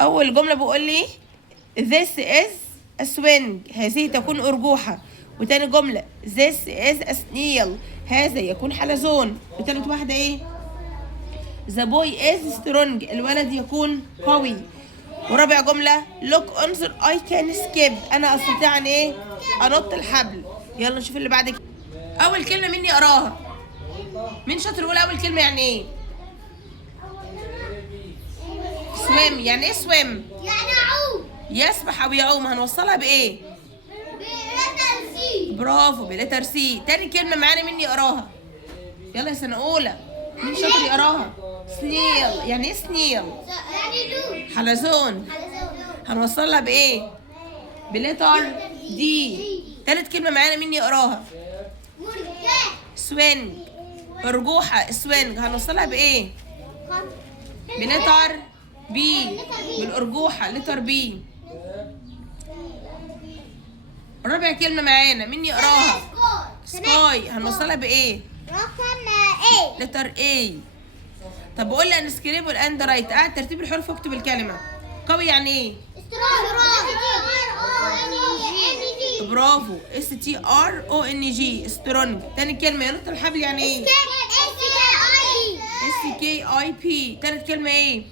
اول جمله بقول لي this is a swing، هذه تكون ارجوحه. وتاني جمله this is a snail، هذا يكون حلزون. وتالت واحده ايه؟ the boy is strong، الولد يكون قوي. ورابع جمله look انظر I can skip، انا استطيع ان ايه؟ انط الحبل. يلا نشوف اللي بعد كده. اول كلمه مني اقراها. مين شاطر يقول اول كلمه يعني ايه؟ swim، يعني ايه swim؟ يعني اعوم. يسبح او يعوم. هنوصلها بايه؟ بلتر سي. برافو، بلتر سي. تاني كلمه معانا مني اقراها. يلا يا سنه اولى، مين شاطر يقراها؟ سنيل، يعني ايه سنيل؟ يعني دود. حلزون. هنوصلها بايه؟ بلتر دي. تالت كلمه معانا مني اقراها. مرجان. سوينج، ارجوحه. سوينج هنوصلها بايه؟ بلتر بي، بالارجوحه لتر بي. رابع كلمه معانا مني اقراها. سكاي هنوصلها بايه؟ رقم ايه؟ لتر اي. طب بقول لي انسكريبل اند رايت، قاعد ترتيب الحروف واكتب الكلمه. قوي يعني ايه؟ برافو، اس تي ار او ان جي، سترونج. تاني كلمه ينط الحبل يعني ايه؟ اس كي اي بي. تالت كلمه ايه؟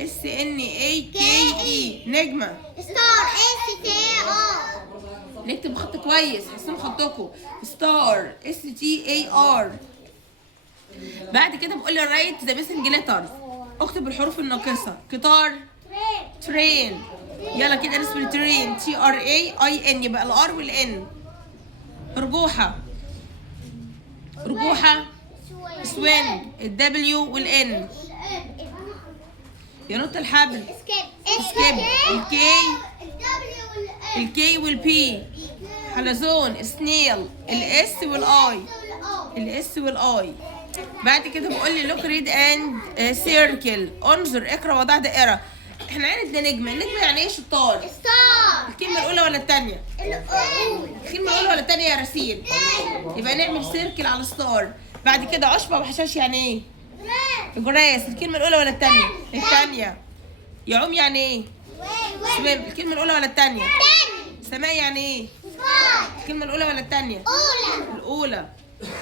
اس ان اي كي اي، نجمه. نكتب بخط كويس، حسنوا خطكم. ستار، اس تي اي ار. بعد كده بقول لي رايت ذا ميسنج ليترز، اكتب الحروف الناقصه. قطار، ترين. يلا كده نسمي ترين، تي ار اي اي ان، يبقى الار والان. ارجوحه، ارجوحه. سوينج، الدبليو والان. ينط الحبل. سكيب، الكي والبي. حلزون، سنيل، الاس والاي. الاس والاي. بعد كده بقول لي لوك ريد اند سيركل، انظر اقرا وضع دائره. احنا عرفنا نجمه. النجمه يعني ايه؟ شطار. الكلمه الاولى ولا الثانيه؟ الكلمه الاولى ولا الثانيه يا رسيل؟ يبقى نعمل سيركل على ستار. بعد كده عشبه وحشاش يعني ايه؟ جراس. الكلمه الاولى ولا الثانيه؟ الثانيه. يعوم يعني ايه؟ سويم. الكلمه الاولى ولا الثانيه؟ سماء يعني ايه؟ الكلمه الاولى ولا الثانيه؟ الاولى.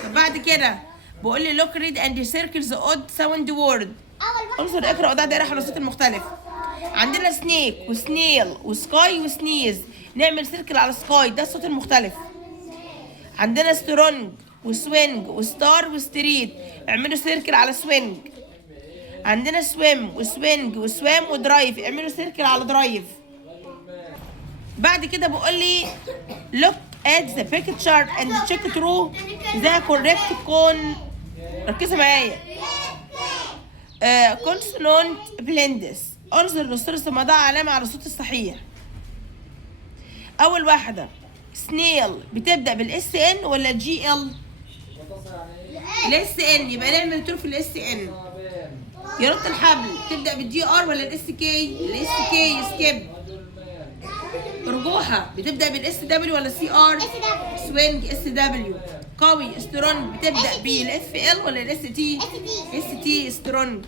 طب بعد كده بقول لي لوك ريد اند سيركل ذا اود ساوند وورد، انظر اقرا وضع دائره حول الصوت المختلف. عندنا سنيك وسنيل وسكاي وسنيز، نعمل سيركل على سكاي، ده الصوت المختلف. عندنا سترونج وسوينج وستار وستريت، اعملوا سيركل على سوينج. عندنا سويم وسوينج وسوام ودرايف، اعملوا سيركل على درايف. بعد كده بقول لي look at the picture and check through the correct ركزوا معايا. consonant blends، انظر للصورة ثم ضع علامة على الصوت الصحيح. أول واحدة سنيل بتبدأ بالاس ان ولا الجي ال؟ الاس ان، يبقى نعمل تور في الاس ان. ينط الحبل تبدأ بالجي ار ولا الاس كي؟ الاس كي، سكيب. ارجوحه بتبدا بالاس دبليو ولا السي ار؟ سوينج، اس دبليو. قوي، سترونج بتبدا بالاف ال ولا الاس تي؟ اس تي، سترونج.